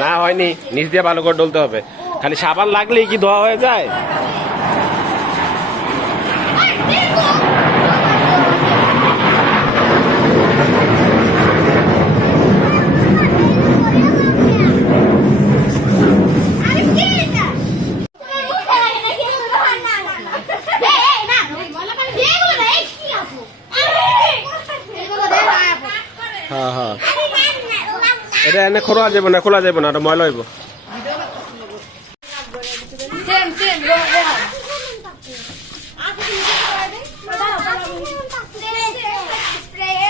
না হয়নি, নিচ দিয়ে ভালো করে ডলতে হবে। খালি সাবান লাগলেই কি ধোয়া হয়ে যায়? হ্যাঁ হ্যাঁ, এটা এনে খোলা যাবে না, খোলা যাবে না, এটা ময়লা হইব।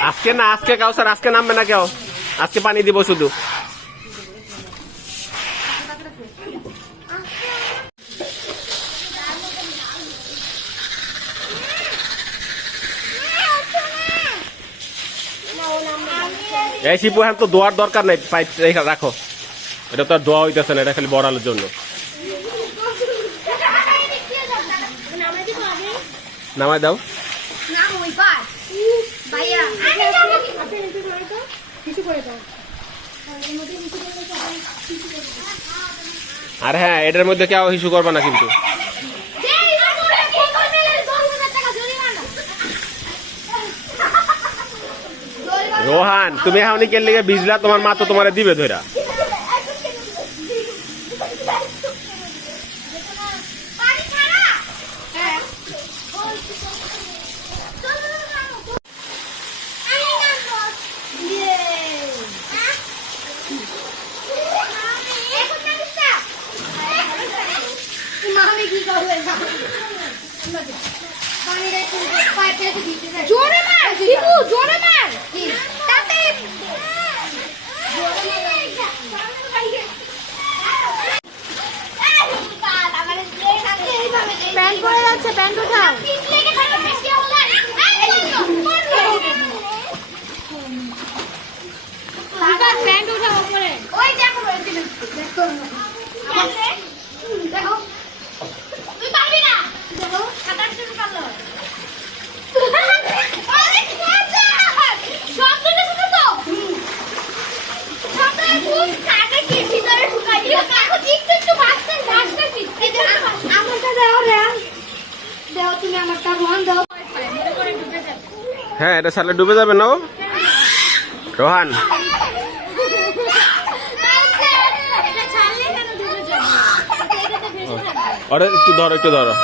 আজকে না, আজকে কাউ স্যার আজকে নামবে না কেউ, আজকে পানি দিব শুধু। এই শিপু হ্যাঁ তো ধোয়ার দরকার নাই, পাইপ রাখো, এটা তো আর ধোয়া হইতেছে না, এটা খালি বড়ালের জন্য। নামাই দাও। আর হ্যাঁ, এটার মধ্যে কেউ হিসু করবা না কিন্তু। রোহান, তুমি এখন কে লিগে ভিজলা? তোমার মা তো তোমার দিবে ধরা। জোরে মার দীপু, জোরে মার। তাতে প্যান্ট পরে যাচ্ছে, প্যান্ট উঠাও। প্যান্ট উঠাও উপরে। ওই দেখো দেখো, তুই পারবি না, দেখো সাঁতার শুরু করলো। হ্যাঁ, এটা সালে ডুবে যাবে না রোহান? আরে একটু ধরো, একটু ধরো।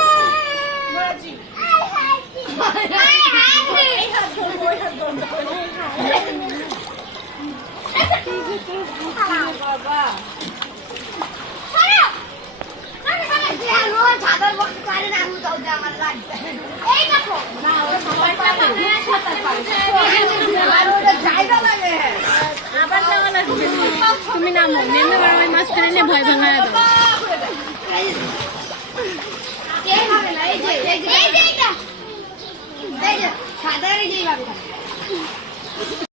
তুমি নামো, নেমে আমার মাঝখানে ভয় ভাঙায় দাও। সাদা